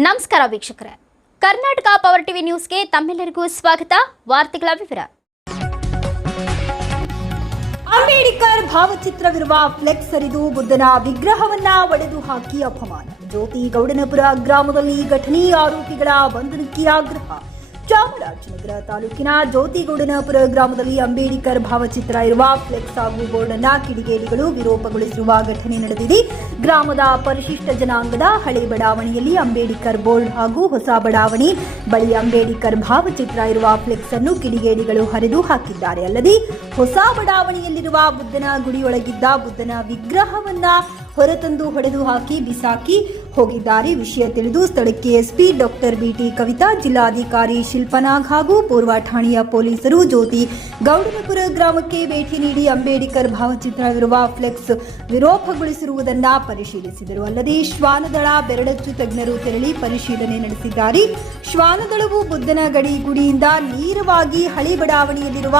ನಮಸ್ಕಾರ ವೀಕ್ಷಕರೇ. Karnataka power TV ನ್ಯೂಸ್ಗೆ ತಮ್ಮೆಲ್ಲರಿಗೂ ಸ್ವಾಗತ. ವಾರ್ತೆಗಳ ವಿವರ. ಅಂಬೇಡ್ಕರ್ ಭಾವಚಿತ್ರವಿರುವ ಫ್ಲೆಕ್ಸ್ ಹರಿದು ಬುದ್ಧನ ವಿಗ್ರಹವನ್ನ ಒಡೆದು ಹಾಕಿ ಅಪಮಾನ. ಜ್ಯೋತಿ ಗೌಡನಪುರ ಗ್ರಾಮದಲ್ಲಿ ಘಟನೆ ಆರೋಪಿಗಳ ಬಂಧನಕ್ಕೆ ಆಗ್ರಹ. ಚಾಮರಾಜನಗರ ತಾಲೂಕಿನ ಜ್ಯೋತಿಗೌಡನಪುರ ಗ್ರಾಮದಲ್ಲಿ ಅಂಬೇಡ್ಕರ್ ಭಾವಚಿತ್ರ ಇರುವ ಫ್ಲೆಕ್ಸ್ ಹಾಗೂ ಬೋರ್ಡ್ ಅನ್ನ ಕಿಡಿಗೇಡಿಗಳು ವಿರೂಪಗೊಳಿಸಿರುವ ಘಟನೆ ನಡೆದಿದೆ. ಗ್ರಾಮದ ಪರಿಶಿಷ್ಟ ಜನಾಂಗದ ಹಳೆ ಬಡಾವಣೆಯಲ್ಲಿ ಅಂಬೇಡ್ಕರ್ ಬೋರ್ಡ್ ಹಾಗೂ ಹೊಸ ಬಡಾವಣೆ ಬಳಿ ಅಂಬೇಡ್ಕರ್ ಭಾವಚಿತ್ರ ಇರುವ ಫ್ಲೆಕ್ಸ್ ಅನ್ನು ಕಿಡಿಗೇಡಿಗಳು ಹರಿದು ಹಾಕಿದ್ದಾರೆ. ಅಲ್ಲದೆ ಹೊಸ ಬಡಾವಣೆಯಲ್ಲಿರುವ ಬುದ್ಧನ ಗುಡಿಯೊಳಗಿದ್ದ ಬುದ್ಧನ ವಿಗ್ರಹವನ್ನ ಹೊರತಂದು ಹೊಡೆದು ಹಾಕಿ ಬಿಸಾಕಿ ಹೋಗಿದ್ದಾರೆ. ವಿಷಯ ತಿಳಿದು ಸ್ಥಳಕ್ಕೆ ಎಸ್ಪಿ ಡಾಕ್ಟರ್ ಬಿಟಿ ಕವಿತಾ, ಜಿಲ್ಲಾಧಿಕಾರಿ ಶಿಲ್ಪನಾಗ್ ಹಾಗೂ ಪೂರ್ವ ಠಾಣೆಯ ಪೊಲೀಸರು ಜ್ಯೋತಿ ಗೌಡನಪುರ ಗ್ರಾಮಕ್ಕೆ ಭೇಟಿ ನೀಡಿ ಅಂಬೇಡ್ಕರ್ ಭಾವಚಿತ್ರವಿರುವ ಫ್ಲೆಕ್ಸ್ ವಿರೋಪಗೊಳಿಸಿರುವುದನ್ನು ಪರಿಶೀಲಿಸಿದರು. ಅಲ್ಲದೆ ಶ್ವಾನದಳ ಬೆರಳಚ್ಚು ತಜ್ಞರು ತೆರಳಿ ಪರಿಶೀಲನೆ ನಡೆಸಿದ್ದಾರೆ. ಶ್ವಾನದಳವು ಬುದ್ಧನ ಗಡಿ ಗುಡಿಯಿಂದ ನೇರವಾಗಿ ಹಳಿ ಬಡಾವಣೆಯಲ್ಲಿರುವ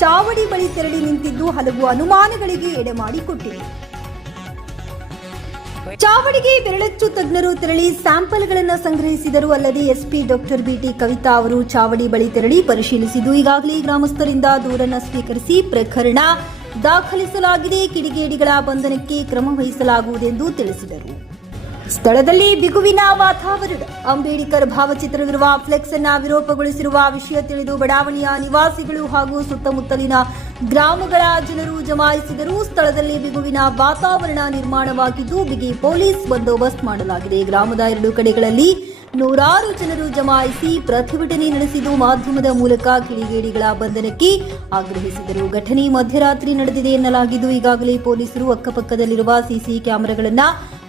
ಚಾವಡಿ ಬಳಿ ತೆರಳಿ ನಿಂತಿದ್ದು ಹಲವು ಅನುಮಾನಗಳಿಗೆ ಎಡೆಮಾಡಿಕೊಟ್ಟಿದೆ ಚಾವಡಿಗೆ ಬೆರಳಚ್ಚು ತಜ್ಞರು ತೆರಳಿ ಸ್ಯಾಂಪಲ್ಗಳನ್ನು ಸಂಗ್ರಹಿಸಿದರು. ಅಲ್ಲದೆ ಎಸ್ಪಿ ಡಾಕ್ಟರ್ ಬಿಟಿ ಕವಿತಾ ಅವರು ಚಾವಡಿ ಬಳಿ ತೆರಳಿ ಪರಿಶೀಲಿಸಿದ್ದು. ಈಗಾಗಲೇ ಗ್ರಾಮಸ್ಥರಿಂದ ದೂರನ್ನು ಸ್ವೀಕರಿಸಿ ಪ್ರಕರಣ ದಾಖಲಿಸಲಾಗಿದೆ. ಕಿಡಿಗೇಡಿಗಳ ಬಂಧನಕ್ಕೆ ಕ್ರಮ ವಹಿಸಲಾಗುವುದೆಂದು ತಿಳಿಸಿದರು. ಸ್ಥಳದಲ್ಲಿ ಬಿಗುವಿನ ವಾತಾವರಣ. ಅಂಬೇಡ್ಕರ್ ಭಾವಚಿತ್ರವಿರುವ ಫ್ಲೆಕ್ಸ್ ಅನ್ನ ವಿರೋಪಗೊಳಿಸಿರುವ ವಿಷಯ ತಿಳಿದು ಬಡಾವಣೆಯ ನಿವಾಸಿಗಳು ಹಾಗೂ ಸುತ್ತಮುತ್ತಲಿನ ಗ್ರಾಮಗಳ ಜನರು ಜಮಾಯಿಸಿದರೂ ಸ್ಥಳದಲ್ಲಿ ಬಿಗುವಿನ ವಾತಾವರಣ ನಿರ್ಮಾಣವಾಗಿದ್ದು, ಬಿಗಿ ಪೊಲೀಸ್ ಬಂದೋಬಸ್ತ್ ಮಾಡಲಾಗಿದೆ. ಗ್ರಾಮದ ಎರಡು ಕಡೆಗಳಲ್ಲಿ ನೂರಾರು ಜನರು ಜಮಾಯಿಸಿ ಪ್ರತಿಭಟನೆ ನಡೆಸಿದ್ದು, ಮಾಧ್ಯಮದ ಮೂಲಕ ಕಿಡಿಗೇಡಿಗಳ ಬಂಧನಕ್ಕೆ ಆಗ್ರಹಿಸಿದರು. ಘಟನೆ ಮಧ್ಯರಾತ್ರಿ ನಡೆದಿದೆ ಎನ್ನಲಾಗಿದ್ದು, ಈಗಾಗಲೇ ಪೊಲೀಸರು ಅಕ್ಕಪಕ್ಕದಲ್ಲಿರುವ ಸಿಸಿ ಕ್ಯಾಮೆರಾಗಳನ್ನ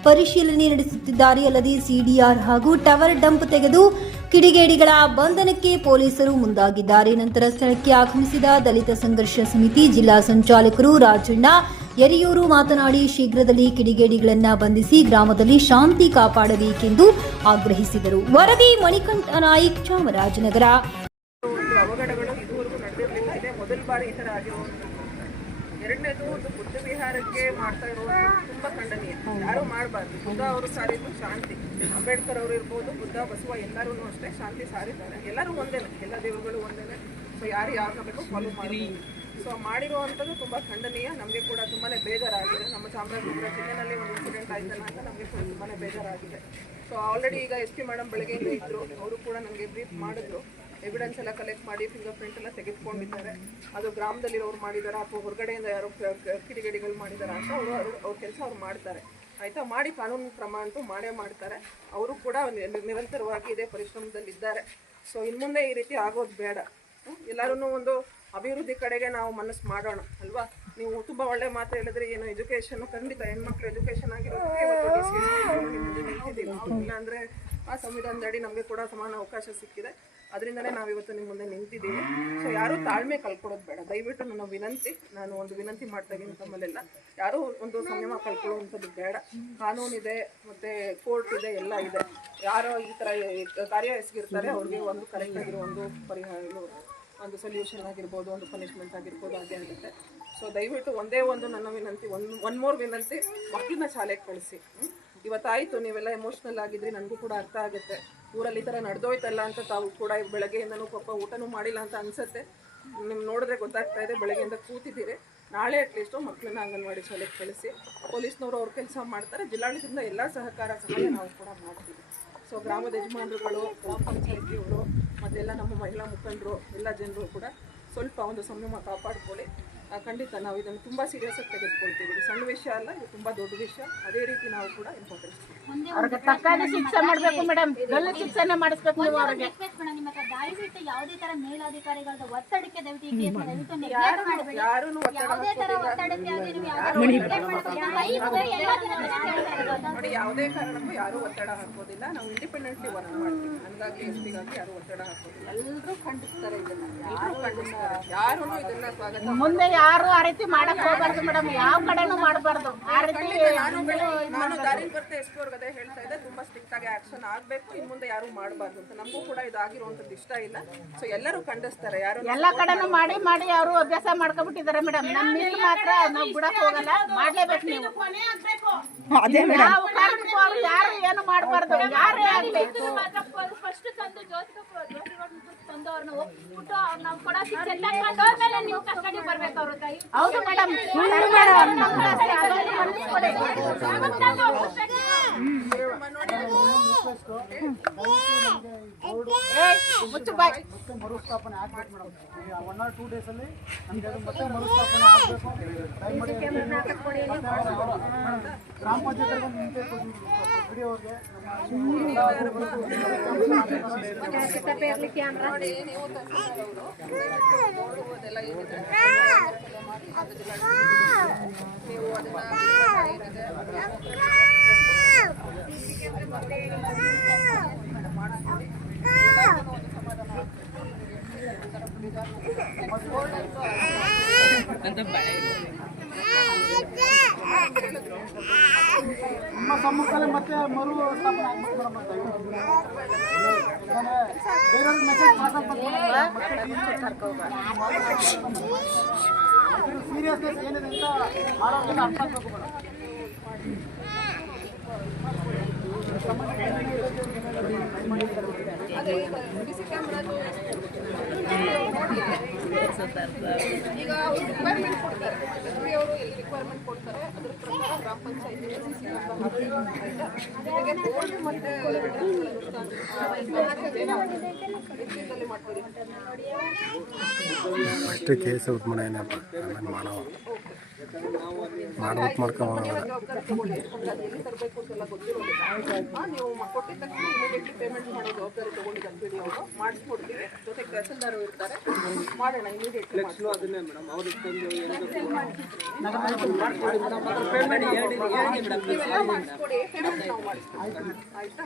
ಪರಿಶೀಲನೆ ನಡೆಸುತ್ತಿದ್ದಾರೆ ಅಲ್ಲದೆ ಸಿಡಿಆರ್ ಹಾಗೂ ಟವರ್ ಡಂಪ್ ತೆಗೆದು ಕಿಡಿಗೇಡಿಗಳ ಬಂಧನಕ್ಕೆ ಪೊಲೀಸರು ಮುಂದಾಗಿದ್ದಾರೆ. ನಂತರ ಸ್ಥಳಕ್ಕೆ ಆಗಮಿಸಿದ ದಲಿತ ಸಂಘರ್ಷ ಸಮಿತಿ ಜಿಲ್ಲಾ ಸಂಚಾಲಕರು ರಾಜಣ್ಣ ಯರಿಯೂರು ಮಾತನಾಡಿ ಶೀಘ್ರದಲ್ಲಿ ಕಿಡಿಗೇಡಿಗಳನ್ನು ಬಂಧಿಸಿ ಗ್ರಾಮದಲ್ಲಿ ಶಾಂತಿ ಕಾಪಾಡಬೇಕೆಂದು ಆಗ್ರಹಿಸಿದರು. ವರದಿ ಮಣಿಕಂಠ ನಾಯ್ಕ್, ಚಾಮರಾಜನಗರ. ಎರಡನೇದು ಒಂದು ಬುದ್ಧ ವಿಹಾರಕ್ಕೆ ಮಾಡ್ತಾ ಇರೋದು ತುಂಬಾ ಖಂಡನೀಯ. ಯಾರು ಮಾಡಬಾರ್ದು. ಬುದ್ಧ ಅವರು ಸಾರಿದ್ದು ಶಾಂತಿ. ಅಂಬೇಡ್ಕರ್ ಅವರು ಇರ್ಬೋದು ಬುದ್ಧ ಬಸವ ಎಲ್ಲರೂ ಅಷ್ಟೇ ಶಾಂತಿ ಸಾರಿದ್ದಾರೆ. ಎಲ್ಲರೂ ಒಂದೇನೆ. ಎಲ್ಲ ದೇವರುಗಳು ಒಂದೇನೆ. ಸೊ ಯಾರು ಯಾರನ್ನ ಬೇಕು ಫಾಲೋ ಮಾಡಿ ಸೊ ಮಾಡಿರುವಂಥದ್ದು ತುಂಬ ಖಂಡನೀಯ. ನಮಗೆ ಕೂಡ ತುಂಬಾ ಬೇಜಾರಾಗಿದೆ. ನಮ್ಮ ಚಾಮರಾಜನಗರ ಜಿಲ್ಲೆಯಲ್ಲಿ ಒಂದು ಇನ್ಸಿಡೆಂಟ್ ಆಯ್ತಲ್ಲ ಅಂತ ನಮಗೆ ಕೂಡ ತುಂಬಾ ಬೇಜಾರಾಗಿದೆ. ಸೊ ಆಲ್ರೆಡಿ ಈಗ ಎಸ್ ಪಿ ಮೇಡಮ್ ಬೆಳಗ್ಗೆಯಿಂದ ಇದ್ರು. ಅವರು ಕೂಡ ನಮಗೆ ಬ್ರೀಫ್ ಮಾಡಿದ್ರು. ಎವಿಡೆನ್ಸ್ ಎಲ್ಲ ಕಲೆಕ್ಟ್ ಮಾಡಿ ಫಿಂಗರ್ ಪ್ರಿಂಟ್ ಎಲ್ಲ ತೆಗೆದುಕೊಂಡಿದ್ದಾರೆ. ಅದು ಗ್ರಾಮದಲ್ಲಿರೋರು ಮಾಡಿದ್ದಾರೆ ಅಥವಾ ಹೊರಗಡೆಯಿಂದ ಯಾರೋ ಕಿಡಿಗೇಡಿಗಳು ಮಾಡಿದಾರಾ ಅಂತ ಅವರು, ಅವ್ರ ಕೆಲಸ ಅವ್ರು ಮಾಡ್ತಾರೆ. ಆಯಿತಾ? ಮಾಡಿ ಕಾನೂನು ಕ್ರಮ ಅಂತೂ ಮಾಡೇ ಮಾಡ್ತಾರೆ. ಅವರು ಕೂಡ ನಿರಂತರವಾಗಿ ಇದೇ ಪರಿಶ್ರಮದಲ್ಲಿದ್ದಾರೆ. ಸೊ ಇನ್ಮುಂದೆ ಈ ರೀತಿ ಆಗೋದು ಬೇಡ. ಎಲ್ಲರೂ ಒಂದು ಅಭಿವೃದ್ಧಿ ಕಡೆಗೆ ನಾವು ಮನಸ್ಸು ಮಾಡೋಣ, ಅಲ್ವಾ? ನೀವು ತುಂಬ ಒಳ್ಳೆ ಮಾತು ಹೇಳಿದ್ರೆ, ಏನು ಎಜುಕೇಷನ್ ಖಂಡಿತ ಹೆಣ್ಮಕ್ಳು ಎಜುಕೇಷನ್ ಆಗಿರೋದಕ್ಕೆ. ಇಲ್ಲಾಂದ್ರೆ ಆ ಸಂವಿಧಾನದಡಿ ನಮಗೆ ಕೂಡ ಸಮಾನ ಅವಕಾಶ ಸಿಕ್ಕಿದೆ. ಅದರಿಂದನೇ ನಾವು ಇವತ್ತು ನಿಮ್ಮ ಮುಂದೆ ನಿಂತಿದ್ದೀವಿ. ಸೊ ಯಾರೂ ತಾಳ್ಮೆ ಕಳ್ಕೊಳ್ಳೋದು ಬೇಡ. ದಯವಿಟ್ಟು ನನ್ನ ವಿನಂತಿ, ನಾನು ಒಂದು ವಿನಂತಿ ಮಾಡ್ತಾ ಇದ್ದೀನಿ ತಮ್ಮಲ್ಲೆಲ್ಲ. ಯಾರೂ ಒಂದು ಸಂಯಮ ಕಳ್ಕೊಳ್ಳುವಂಥದ್ದು ಬೇಡ. ಕಾನೂನಿದೆ, ಮತ್ತು ಕೋರ್ಟ್ ಇದೆ, ಎಲ್ಲ ಇದೆ. ಯಾರೋ ಈ ಥರ ಕಾರ್ಯ ಎಸಗಿರ್ತಾರೆ ಅವ್ರಿಗೆ ಒಂದು ಕರೆಕ್ಟ್ ಆಗಿರೋ ಒಂದು ಪರಿಹಾರ ಒಂದು ಸೊಲ್ಯೂಷನ್ ಆಗಿರ್ಬೋದು, ಒಂದು ಪನಿಷ್ಮೆಂಟ್ ಆಗಿರ್ಬೋದು, ಹಾಗೆ ಆಗುತ್ತೆ. ಸೊ ದಯವಿಟ್ಟು ಒಂದೇ ಒಂದು ನನ್ನ ವಿನಂತಿ, ಒಂದು ಒನ್ ಮೋರ್ ವಿನಂತಿ, ಮಕ್ಕಳನ್ನ ಶಾಲೆಗೆ ಕಳಿಸಿ? ಇವತ್ತಾಯಿತು, ನೀವೆಲ್ಲ ಎಮೋಷ್ನಲ್ ಆಗಿದ್ರಿ, ನನಗೂ ಕೂಡ ಅರ್ಥ ಆಗುತ್ತೆ. ಊರಲ್ಲಿ ಈ ಥರ ನಡೆದೋಯ್ತಲ್ಲ ಅಂತ ತಾವು ಕೂಡ ಬೆಳಗ್ಗೆಯಿಂದನೂ ಪಾಪ ಊಟನೂ ಮಾಡಿಲ್ಲ ಅಂತ ಅನಿಸುತ್ತೆ. ನಿಮ್ಗೆ ನೋಡಿದ್ರೆ ಗೊತ್ತಾಗ್ತಾ ಇದೆ, ಬೆಳಗ್ಗೆಯಿಂದ ಕೂತಿದ್ದೀರಿ. ನಾಳೆ ಅಟ್ಲೀಸ್ಟು ಮಕ್ಕಳನ್ನ ಅಂಗನವಾಡಿ ಶಾಲೆಗೆ ಕಳಿಸಿ. ಪೊಲೀಸ್ನವರು ಅವ್ರ ಕೆಲಸ ಮಾಡ್ತಾರೆ. ಜಿಲ್ಲಾಡಳಿತದಿಂದ ಎಲ್ಲ ಸಹಕಾರ ಸಹಾಯ ನಾವು ಕೂಡ ಮಾಡ್ತೀವಿ. ಸೊ ಗ್ರಾಮದ ಯಜಮಾನರುಗಳು, ಗ್ರಾಮ ಪಂಚಾಯತಿಯವರು ಮತ್ತೆಲ್ಲ ನಮ್ಮ ಮಹಿಳಾ ಮುಖಂಡರು, ಎಲ್ಲ ಜನರು ಕೂಡ ಸ್ವಲ್ಪ ಒಂದು ಸಂಯಮ ಕಾಪಾಡ್ಕೊಳ್ಳಿ. ಖಂಡಿತ ನಾವು ಇದನ್ನು ತುಂಬ ಸೀರಿಯಸ್ ಆಗಿ ತೆಗೆದುಕೊಳ್ತೀವಿ. ಇದು ಸಣ್ಣ ವಿಷಯ ಅಲ್ಲ ಇದು ತುಂಬ ದೊಡ್ಡ ವಿಷಯ. ಅದೇ ರೀತಿ ನಾವು ಕೂಡ ಇಂಪಾರ್ಟೆನ್ಸ್ ಅವ್ರಿಗೆ ತಕ್ಕಾದ ಶಿಕ್ಷೆ ಮಾಡಬೇಕು ಮೇಡಮ್ ಗಲ್ಲು ಶಿಕ್ಷೆನೆ ಮಾಡಿಸ್ಬೇಕು ನೀವು ಅವ್ರಿಗೆ. ದಯವಿಟ್ಟು ಯಾವುದೇ ತರ ಮೇಲಾಧಿಕಾರಿಗಳ ಒತ್ತಡಕ್ಕೆ ದಯವಿಟ್ಟು ಯಾರೂ ಯಾವುದೇ ತರ ಒತ್ತಡಕ್ಕೆ. ನೋಡಿ ಯಾವುದೇ ಕಾರಣಕ್ಕೂ ಯಾರು ಒತ್ತಡ ಹಾಕೋದಿಲ್ಲ. ನಾವು ಇಂಡಿಪೆಂಡೆಂಟ್ಲಿ ವರ್ಕ್ ಮಾಡ್ತೀವಿ. ನನಗಾಗಿ ಎಸ್ ಪಿಗಾಗಿ ಯಾರೂ ಒತ್ತಡ ಹಾಕೋದಿಲ್ಲ. ಎಲ್ಲರೂ ಖಂಡಿಸ್ತಾರೆ ಇದನ್ನ. ಎಲ್ಲರೂ ಖಂಡಿಸ್ತಾರೆ. ಯಾರೂ ಇದನ್ನ ಸ್ವಾಗತ ಮುಂದೆ ಯಾರು ಆ ರೀತಿ ಮಾಡಕ್ ಹೋಗ್ಬಾರ್ದು ಮೇಡಮ್ ಯಾವ ಕಡೆನೂ ಮಾಡಬಾರ್ದು. ಆ ರೀತಿ ನಾನು ನಾನು ದಾರಿಲಿ ಬರ್ತಾ ಎಸ್ ಪಿ ಅದೇ ಹೇಳ್ತಾ ಇದ್ದೆ ತುಂಬಾ ಸ್ಟ್ರಿಕ್ಟ್ ಆಗಿ ಆಕ್ಷನ್ ಆಗ್ಬೇಕು ಇನ್ ಮುಂದೆ ಯಾರು ಮಾಡಬಾರ್ದು ಅಂತ. ನಮಗೂ ಕೂಡ ಇದಾಗಿರುವಂತದ್ದು ಇಷ್ಟ ಇಲ್ಲ. ಸೊ ಎಲ್ಲರೂ ಖಂಡಿಸ್ತಾರೆ ಯಾರು ಎಲ್ಲ ಕಡೆನೂ ಮಾಡಿ ಮಾಡಿ ಅವರು ಅಭ್ಯಾಸ ಮಾಡ್ಕೊಬಿಟ್ಟಿದ್ದಾರೆ ಮೇಡಮ್ ನಮ್ಮ ಇಲ್ಲಿ ಮಾತ್ರ ನಾವು ಬಿಡಕ್ ಹೋಗಲ್ಲ. ಮಾಡ್ಲೇಬೇಕು ನೀವು. ಯಾವ ಕಾರಣಕ್ಕೂ ಅವ್ರು ಯಾರು ಏನು ಮಾಡಬಾರ್ದು. ಯಾರೇ ಆಗ್ಲಿ ಫಸ್ಟ್ ತಂದು ಜ್ಯೋತಿಕ ತಂದು ಅವ್ರನ್ನ ಒಪ್ಪಿಬಿಟ್ಟು ನಾವು ಕೊಡೋ ಎಲ್ಲ ಕಂಡೋದ್ಮೇಲೆ ನೀವು ಕಸ್ಟಡಿ ಬರ್ಬೇಕು ಅವ್ರ ತಾಯಿ ಹೌದು ಮೇಡಮ್ ಮರುಸ್ಥಾಪನೆ ಆಗ್ಬೇಕು madam one or two days ಅಲ್ಲಿ ನಮ್ಗೆ ಮತ್ತೆ ಮರುಸ್ಥಾಪನೆ ಆಗ್ಬೇಕು. ಗ್ರಾಮ ಪಂಚಾಯತ್. ಅವ್ರಿಗೆ ನೋಡಿ ನೀವು ತಹಸೀಲ್ದಾರವರು ನೋಡುವುದೆಲ್ಲ ಏನಿದೆ ನೀವು ಅದನ್ನ ಏನಿದೆ ನಿಮ್ಮ ಸಮ್ಮುಖದಲ್ಲಿ ಮತ್ತೆ ಮರು ಸ್ಥಾಪನೆ ಆಗ್ಬೇಕು ಮೇಡಮ್ ಅಂತ ಯಾಕಂದ್ರೆ ಬೇರೆಯವ್ರಿಗೆ ಮೆಸೇಜ್ ಸೀರಿಯಸ್ನೆಸ್ ಏನಿದೆ ಅಂತ ಮಾಡೋದನ್ನ ಅರ್ಥ ಆಗ್ಬೇಕು ಮೇಡಮ್ ಅದೇ ಸಿ ಕ್ಯಾಮ್ರಾದು ಈಗ ಅವ್ರು ರಿಕ್ವೈರ್ಮೆಂಟ್ ಕೊಡ್ತಾರೆ ಅವರು ಎಲ್ಲಿ ರಿಕ್ವೈರ್ಮೆಂಟ್ ಕೊಡ್ತಾರೆ ಅದ್ರ ಪ್ರಕಾರ ಗ್ರಾಮ ಪಂಚಾಯತಿ ಜೊತೆಗೆ ಮತ್ತೆ ಅಷ್ಟೇ ಕೇಸ್ ಔಟ್ ಮಾಡ್ಯಾನಪ್ಪ ಆಮೇಲೆ ಮಾಡವ ಮಾಡ್ಬೇಕು ಮಾಡ್ಕೊಂಡು ಜವಾಬ್ದಾರಿ ತರಬೇಕು ಅಂತೆಲ್ಲ ಗೊತ್ತಿರೋದಿಲ್ಲ ನೀವು ಕೊಟ್ಟಿದ್ದ ಕೊಟ್ಟಿದ ತಕ್ಷಣ ಇಮಿಡಿಯೇಟ್ಲಿ ಪೇಮೆಂಟ್ ಮಾಡೋ ಜವಾಬ್ದಾರಿ ತಗೊಂಡು ಬಂದ್ಬಿಡಿ ಅವರು ಮಾಡಿಸ್ಕೊಡ್ತೀವಿ. ಜೊತೆಗೆ ತಹಸೀಲ್ದಾರು ಇರ್ತಾರೆ. ಮಾಡೋಣ ಇಮಿಡಿಯೇಟ್ಲಿ ಅದನ್ನೇ ಮೇಡಮ್ ಅವ್ರಿಗೆ ಮಾಡಿಸ್ಕೊಡಿ. ಹೇಳಿದ್ರೆ ನಾವು ಮಾಡಿಸ್ಕೊಡ್ತೀವಿ. ಆಯ್ತಾ?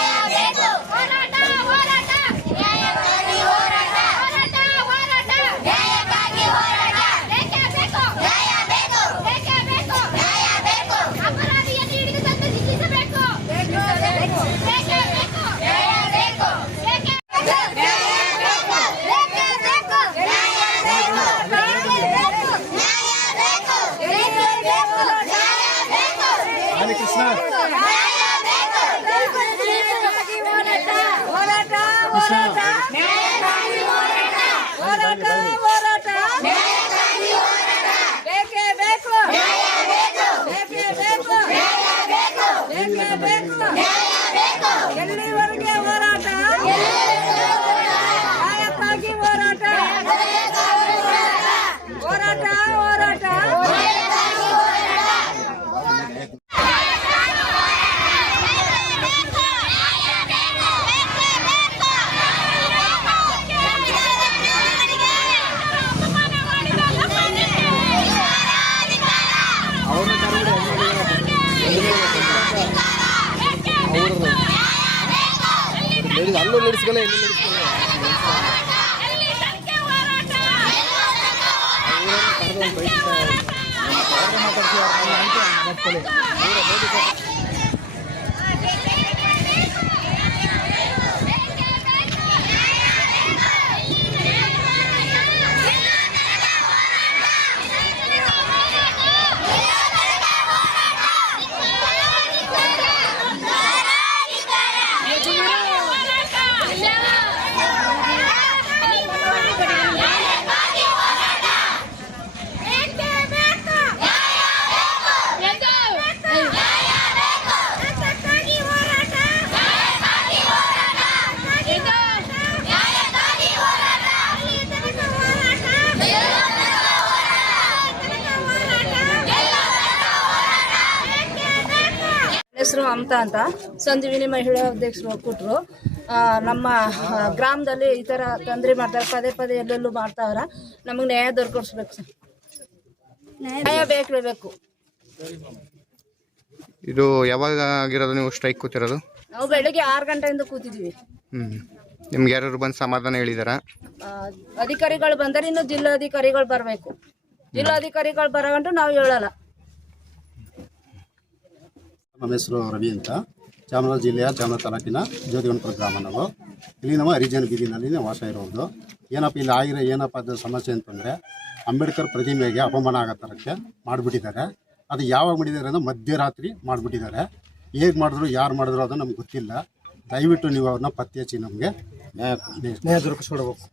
ಹೋರಾಟ ಹೋರಾಟ ನ್ಯಾಯಕ್ಕಾಗಿ ಹೋರಾಟ ಹೋರಾಟ ಹೋರಾಟ ನ್ಯಾಯಕ್ಕಾಗಿ ಹೋರಾಟ ಬೇಕೇ ಬೇಕು ನ್ಯಾಯ ಬೇಕು ಬೇಕೇ ಬೇಕು ನ್ಯಾಯ ಬೇಕು ಅಪರಾಧಿಯನ್ನು ಹಿಡಿದು ತಂದು ಶಿಕ್ಷಿಸಬೇಕು ಬೇಕು ಬೇಕು ಬೇಕೇ ಬೇಕು ನ್ಯಾಯ ಬೇಕು ಬೇಕೇ ನ್ಯಾಯ ಬೇಕು ಬೇಕೇ ಬೇಕು ನ್ಯಾಯ ಬೇಕು ಬೇಕೇ ಬೇಕು ನ್ಯಾಯ ಬೇಕು ಬೇಕೇ ಬೇಕು ನ್ಯಾಯ ಬೇಕು ಹರೇ ಕೃಷ್ಣ ನ್ಯಾಯ ಬೇಕು ನ್ಯಾಯಕ್ಕಾಗಿ ಹೋರಾಟ ಹೋರಾಟ ಹೋರಾಟ ನ್ಯಾಯಕ್ಕಾಗಿ ಹೋರಾಟ ಹೋರಾಟ ಹೋರಾಟ ನ್ಯಾಯಕ್ಕಾಗಿ ಹೋರಾಟ ಬೇಕೇ ಬೇಕು ನ್ಯಾಯ ಬೇಕು ಬೇಕೇ ಬೇಕು ನ್ಯಾಯ ಬೇಕು ಬೇಕೇ ಬೇಕು ನ್ಯಾಯ ಬೇಕು ಎಲ್ಲಿವರೆಗೆ ಹೋರಾಟ ನ್ಯಾಯಕ್ಕಾಗಿ ಹೋರಾಟ ಹೋರಾಟ ಹೋರಾಟ ಅಲ್ಲೂ ನಡೆಸ್ಕೊಳ್ಳ ಇಲ್ಲಿ ಮಮತಾ ಅಂತ ಸಂಜೀವಿನಿ ಮಹಿಳಾ ಅಧ್ಯಕ್ಷರು ಕೊಟ್ಟರು ನಮ್ಮ ಗ್ರಾಮದಲ್ಲಿ ಈ ಥರ ತೊಂದರೆ ಮಾಡ್ತಾರೆ. ಪದೇ ಪದೇ ಎಲ್ಲೆಲ್ಲೂ ಮಾಡ್ತಾವ್ರ. ನಮಗೆ ನ್ಯಾಯ ದೊರಕಿಸ್ಬೇಕು ಸರ್. ನ್ಯಾಯ ಬೇಕೇ ಬೇಕು. ಇದು ಯಾವಾಗ ಆಗಿರೋದು ನೀವು ಸ್ಟ್ರೈಕ್ ಕೂತಿರೋದು? ನಾವು ಬೆಳಗ್ಗೆ ಆರು ಗಂಟೆಯಿಂದ ಕೂತಿದ್ದೀವಿ ಹ್ಮ್. ನಿಮ್ಗೆ ಯಾರು ಬಂದು ಸಮಾಧಾನ ಹೇಳಿದಾರ? ಅಧಿಕಾರಿಗಳು ಬಂದರೆ ಇನ್ನು ಜಿಲ್ಲಾಧಿಕಾರಿಗಳು ಬರಬೇಕು. ಜಿಲ್ಲಾಧಿಕಾರಿಗಳು ಬರಗಂಟು ನಾವು ಹೇಳಲ್ಲ. ನಮ್ಮ ಹೆಸರು ರವಿ ಅಂತ. ಚಾಮರಾಜ ಜಿಲ್ಲೆಯ ಚಾಮರಾಜ ತಾಲೂಕಿನ ಜ್ಯೋತಿಗಣಪುರ ಗ್ರಾಮ ನಾವು. ಇಲ್ಲಿ ನಮ್ಮ ಹರಿಜನ ಬೀದಿನಲ್ಲಿ ನಾವು ವಾಸ ಇರೋದು. ಏನಪ್ಪ ಇಲ್ಲಿ ಆಗಿರೋ ಏನಪ್ಪ ಅದು ಸಮಸ್ಯೆ ಅಂತಂದರೆ ಅಂಬೇಡ್ಕರ್ ಪ್ರತಿಮೆಗೆ ಅಪಮಾನ ಆಗೋ ಥರಕ್ಕೆ ಮಾಡಿಬಿಟ್ಟಿದ್ದಾರೆ. ಅದು ಯಾವಾಗ ಮಾಡಿದ್ದಾರೆ ಅಂದರೆ ಮಧ್ಯರಾತ್ರಿ ಮಾಡಿಬಿಟ್ಟಿದ್ದಾರೆ. ಹೇಗೆ ಮಾಡಿದ್ರು ಯಾರು ಮಾಡಿದ್ರು ಅದು ನಮ್ಗೆ ಗೊತ್ತಿಲ್ಲ. ದಯವಿಟ್ಟು ನೀವು ಅವ್ರನ್ನ ಪತ್ತೆ ಹಚ್ಚಿ ನಮಗೆ ಸ್ನೇಹ ನ್ಯಾಯ ದೊರಕಿಸ್ಕೊಡ್ಬೇಕು.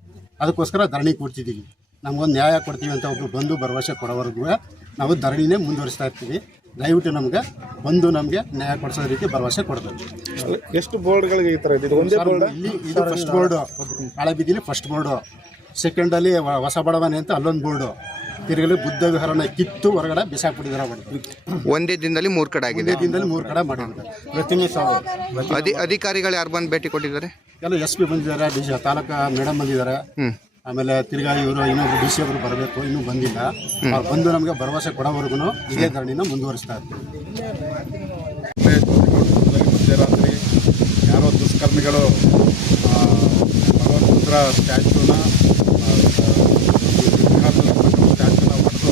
ಅದಕ್ಕೋಸ್ಕರ ಧರಣಿ ಕೊಡ್ತಿದ್ದೀವಿ ನಮಗೊಂದು ನ್ಯಾಯ ಕೊಡ್ತೀವಿ ಅಂತ ಒಬ್ಬರು ಬಂದು ಭರವಸೆ ಕೊಡೋವರೆಗೂ ನಾವು ಧರಣಿನೇ ಮುಂದುವರಿಸ್ತಾ ಇರ್ತೀವಿ. ದಯವಿಟ್ಟು ನಮಗೆ ಬಂದು ನಮಗೆ ನ್ಯಾಯ ಕೊಡಿಸೋ ರೀತಿ ಭರವಸೆ ಕೊಡಬೇಕು. ಎಷ್ಟು ಬೋರ್ಡ್ಗಳಿಗೆ ಈ ಥರ ಇದೆ? ಒಂದೇ ಬೋರ್ಡ್? ಇಲ್ಲಿ ಇದು ಫಸ್ಟ್ ಬೋರ್ಡು. ಹಳೆ ಬೀದಿಲಿ ಫಸ್ಟ್ ಬೋರ್ಡು. ಸೆಕೆಂಡಲ್ಲಿ ಹೊಸ ಬಡವನೆ ಅಂತ ಅಲ್ಲೊಂದು ಬೋರ್ಡು. ತಿರುಗಲಿ ಬುದ್ಧ ವಿಹಾರನ ಕಿತ್ತು ಹೊರಗಡೆ ಬಿಸಾಕ್ಬಿಟ್ಟಿದ್ದಾರೆ ಅವರು ಒಂದೇ ದಿನದಲ್ಲಿ ಮೂರು ಕಡೆ ಆಗಿದೆ. ದಿನದಲ್ಲಿ ಮೂರು ಕಡೆ ಮಾಡಿದ್ದಾರೆ. ಪ್ರತಿಮೆ ಸಾವು ಅಧಿಕಾರಿಗಳು ಯಾರು ಬಂದು ಭೇಟಿ ಕೊಟ್ಟಿದ್ದಾರೆ? ಎಲ್ಲ ಎಸ್ ಪಿ ಬಂದಿದ್ದಾರೆ ಡಿ ಜಿ ತಾಲೂಕಾ ಮೇಡಮ್ ಬಂದಿದ್ದಾರೆ. ಆಮೇಲೆ ತಿರ್ಗಾ ಇವರು ಇನ್ನೊಬ್ರು ಡಿ ಸಿ ಅವರು ಬರಬೇಕು ಇನ್ನೂ ಬಂದಿಲ್ಲ. ಅವ್ರು ಬಂದು ನಮಗೆ ಭರವಸೆ ಕೊಡೋವರೆಗೂ ಇದೇ ಧರಣಿನ ಮುಂದುವರಿಸ್ತಾ ಇರ್ತೀವಿ ಮಧ್ಯರಾತ್ರಿ ಯಾರೋ ದುಷ್ಕರ್ಮಿಗಳು ಆ, ಭಗವಂತರ ಸ್ಟ್ಯಾಚ್ಯೂನ ಸ್ಟ್ಯಾಚ್ಯೂನ ಹೊಡೆದು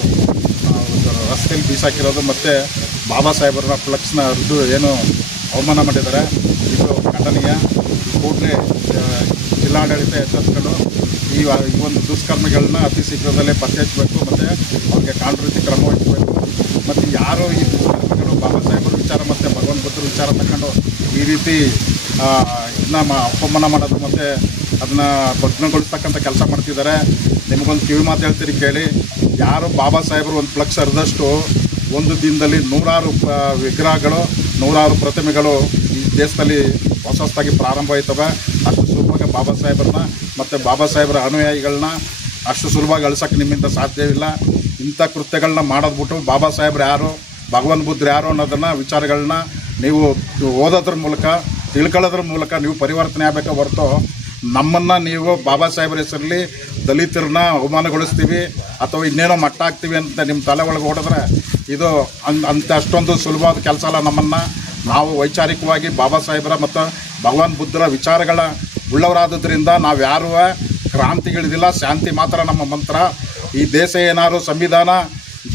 ಒಂದು ರಸ್ತೆಯಲ್ಲಿ ಬೀಸಾಕಿರೋದು ಮತ್ತು ಬಾಬಾ ಸಾಹೇಬರನ್ನ ಫ್ಲಕ್ಸ್ನ ಹರಿದು ಏನು ಅವಮಾನ ಮಾಡಿದ್ದಾರೆ. ಇದು ಖಂಡನೀಯ. ಕೂಡಲೇ ಜಿಲ್ಲಾಡಳಿತ ಎಚ್ಚೆತ್ಕೊಂಡು ಈ ಒಂದು ದುಷ್ಕರ್ಮಿಗಳನ್ನ ಅತಿ ಶೀಘ್ರದಲ್ಲೇ ಪತ್ತೆ ಹಚ್ಚಬೇಕು ಮತ್ತು ಅವ್ರಿಗೆ ಕಾನೂನು ಕ್ರಮ ವಹಿಸಬೇಕು. ಮತ್ತು ಯಾರು ಈ ದುಷ್ಕರ್ಮಿಗಳು ಬಾಬಾ ಸಾಹೇಬರ ವಿಚಾರ ಮತ್ತು ಭಗವಂತ ಬುದ್ಧರ ವಿಚಾರ ತಗೊಂಡು ಈ ರೀತಿ ಇದನ್ನ ಅಪಮಾನ ಮಾಡೋದು ಮತ್ತು ಅದನ್ನ ಭಗ್ನಗೊಳಿಸ್ತಕ್ಕಂಥ ಕೆಲಸ ಮಾಡ್ತಿದ್ದಾರೆ. ನಿಮಗೊಂದು ಕಿವಿ ಮಾತು ಹೇಳ್ತೀರಿ ಕೇಳಿ. ಯಾರು ಬಾಬಾ ಸಾಹೇಬರು ಒಂದು ಫ್ಲಕ್ಸ್ ಹರಿದಷ್ಟು ಒಂದು ದಿನದಲ್ಲಿ ನೂರಾರು ವಿಗ್ರಹಗಳು, ನೂರಾರು ಪ್ರತಿಮೆಗಳು ಈ ದೇಶದಲ್ಲಿ ಹೊಸ ಹೊಸದಾಗಿ ಪ್ರಾರಂಭ ಆಯ್ತವೆ ಅಷ್ಟು ಸುಲಭವಾಗಿ ಬಾಬಾ ಸಾಹೇಬ್ರನ್ನ ಮತ್ತು ಬಾಬಾ ಸಾಹೇಬರ ಅನುಯಾಯಿಗಳನ್ನ ಅಷ್ಟು ಸುಲಭವಾಗಿ ಅಳಿಸೋಕ್ಕೆ ನಿಮ್ಮಿಂದ ಸಾಧ್ಯವಿಲ್ಲ ಇಂಥ ಕೃತ್ಯಗಳನ್ನ ಮಾಡೋದು ಬಿಟ್ಟು ಬಾಬಾ ಸಾಹೇಬ್ರು ಯಾರು, ಭಗವಾನ್ ಬುದ್ಧರು ಯಾರು ಅನ್ನೋದನ್ನು ವಿಚಾರಗಳನ್ನ ನೀವು ಓದೋದ್ರ ಮೂಲಕ, ತಿಳ್ಕೊಳ್ಳೋದ್ರ ಮೂಲಕ ನೀವು ಪರಿವರ್ತನೆ ಆಗಬೇಕ ಹೊರತು ನಮ್ಮನ್ನು ನೀವು ಬಾಬಾ ಸಾಹೇಬ್ರ ಹೆಸರಲ್ಲಿ ದಲಿತರನ್ನ ಅವಮಾನಗೊಳಿಸ್ತೀವಿ ಅಥವಾ ಇನ್ನೇನೋ ಮಟ್ಟ ಹಾಕ್ತೀವಿ ಅಂತ ನಿಮ್ಮ ತಲೆ ಒಳಗೆ ಹೊಡೆದ್ರೆ ಇದು ಅಂತ ಅಷ್ಟೊಂದು ಸುಲಭವಾದ ಕೆಲಸ ಅಲ್ಲ ನಮ್ಮನ್ನು. ನಾವು ವೈಚಾರಿಕವಾಗಿ ಬಾಬಾ ಸಾಹೇಬರ ಮತ್ತು ಭಗವಾನ್ ಬುದ್ಧರ ವಿಚಾರಗಳ ಉಳ್ಳವರಾದದ್ರಿಂದ ನಾವು ಯಾರು ಕ್ರಾಂತಿಗಳಿದಿಲ್ಲ. ಶಾಂತಿ ಮಾತ್ರ ನಮ್ಮ ಮಂತ್ರ. ಈ ದೇಶ ಏನಾದ್ರು ಸಂವಿಧಾನ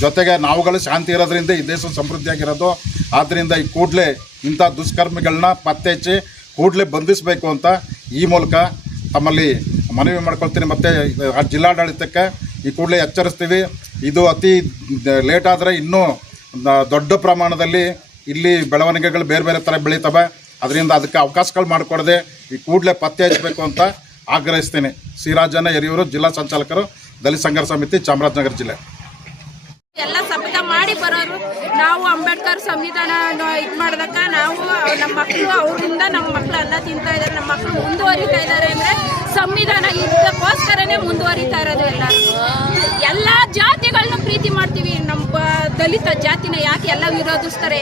ಜೊತೆಗೆ ನಾವುಗಳು ಶಾಂತಿ ಇರೋದ್ರಿಂದ ಈ ದೇಶ ಸಮೃದ್ಧಿಯಾಗಿರೋದು. ಆದ್ದರಿಂದ ಈ ಕೂಡಲೇ ಇಂಥ ದುಷ್ಕರ್ಮಿಗಳನ್ನ ಪತ್ತೆ ಹಚ್ಚಿ ಕೂಡಲೇ ಬಂಧಿಸಬೇಕು ಅಂತ ಈ ಮೂಲಕ ತಮ್ಮಲ್ಲಿ ಮನವಿ ಮಾಡ್ಕೊಳ್ತೀನಿ. ಮತ್ತು ಆ ಜಿಲ್ಲಾಡಳಿತಕ್ಕೆ ಈ ಕೂಡಲೇ ಎಚ್ಚರಿಸ್ತೀವಿ. ಇದು ಅತಿ ಲೇಟ್ ಆದರೆ ಇನ್ನೂ ದೊಡ್ಡ ಪ್ರಮಾಣದಲ್ಲಿ ಇಲ್ಲಿ ಬೆಳವಣಿಗೆಗಳು ಬೇರೆ ಬೇರೆ ಥರ ಬೆಳೀತವೆ. ಅದರಿಂದ ಅದಕ್ಕೆ ಅವಕಾಶಗಳು ಮಾಡಿಕೊಡದೆ ಈ ಕೂಡಲೇ ಪತ್ತೆ ಹಚ್ಚಬೇಕು ಅಂತ ಆಗ್ರಹಿಸ್ತೇನೆ. ಸಿರಾಜನ ಯರಿಯೂರು ಜಿಲ್ಲಾ ಸಂಚಾಲಕರು, ದಲಿತ ಸಂಘರ್ಷ ಸಮಿತಿ ಚಾಮರಾಜನಗರ ಜಿಲ್ಲೆ. ಎಲ್ಲ ಶಪಥ ಮಾಡಿ ಬರೋರು. ನಾವು ಅಂಬೇಡ್ಕರ್ ಸಂವಿಧಾನ ಇದು ಮಾಡ್ದಕ್ಕ ನಾವು ನಮ್ಮ ಮಕ್ಕಳು ಅವರಿಂದ ನಮ್ಮ ಮಕ್ಕಳು ಅನ್ನ ತಿಂತಾ ಇದ್ದಾರೆ ನಮ್ಮ ಮಕ್ಕಳು ಮುಂದುವರಿತಾ ಇದ್ದಾರೆ ಅಂದ್ರೆ ಸಂವಿಧಾನ ಇದಕ್ಕೋಸ್ಕರನೇ ಮುಂದುವರಿತಾ ಇರೋದು ಎಲ್ಲ. ಎಲ್ಲ ಜಾತಿಗಳನ್ನ ಪ್ರೀತಿ ಮಾಡ್ತೀವಿ. ನಮ್ಮ ದಲಿತ ಜಾತಿನ ಯಾಕೆ ಎಲ್ಲ ವಿರೋಧಿಸ್ತಾರೆ?